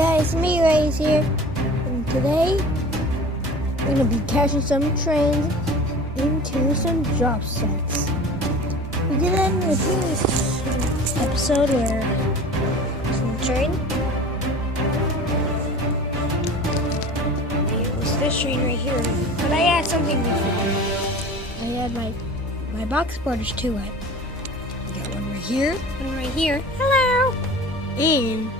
yeah, it's me, Ray's here. And today, we're gonna be catching some trains into some job sites. We did that in the previous episode where some train. It was this train right here. But I had something before. I had my box porters too. I got one right here, one right here. Hello! And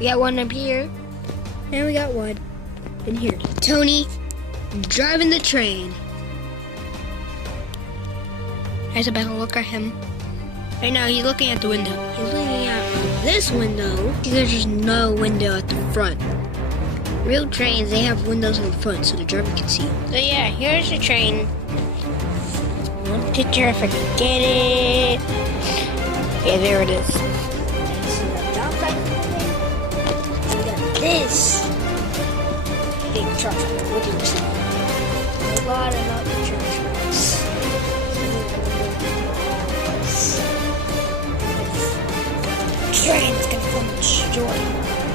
we got one up here, and we got one in here. Tony driving the train. I was about to look at him. Right now, he's looking at the window. He's looking out this window. There's just no window at the front. Real trains, they have windows in the front so the driver can see. So yeah, here's the train. One picture if I can get it. Yeah, there it is. This big truck, what do you say? A lot of other trucks. Train's gonna come destroy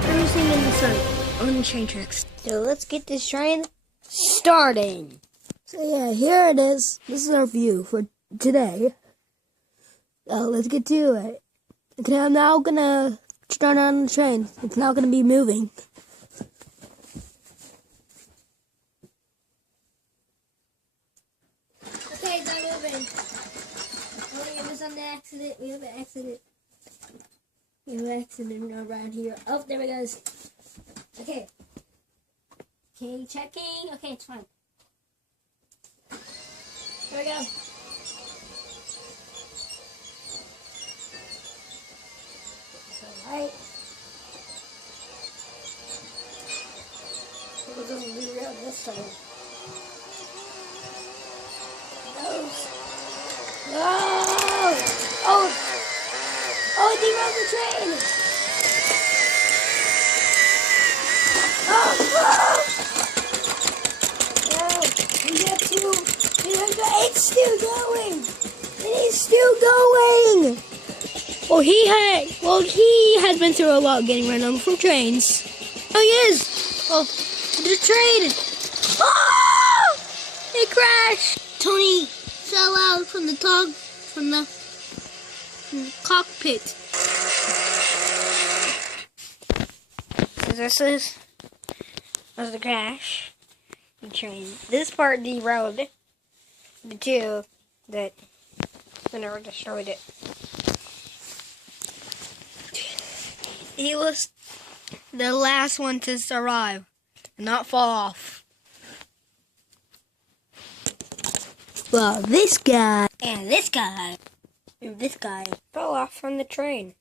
everything in the sun on the train tracks. So let's get this train starting. So yeah, here it is. This is our view for today. Let's get to it. Okay, I'm now gonna start on the train. It's not going to be moving. Okay, it's not moving. Oh, it was on the accident. We have an accident. We have an accident around here. Oh, there it goes. Okay. Okay, checking. Okay, it's fine. There we go. Alright. We're going to reroute this time. No! Oh, derailed the train! Oh! No! We got two. It's still going! It is still going! Well, he has been through a lot getting run over from trains. Oh, he is! Oh, the train! Oh! It crashed! Tony fell out from the cockpit. So this was the crash. The train. This part derailed the two that never destroyed it. He was the last one to survive and not fall off. Well, this guy and this guy and this guy fell off from the train.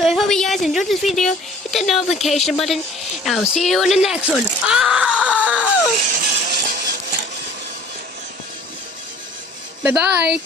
So I hope you guys enjoyed this video. Hit the notification button and I'll see you in the next one. Oh! Bye-bye.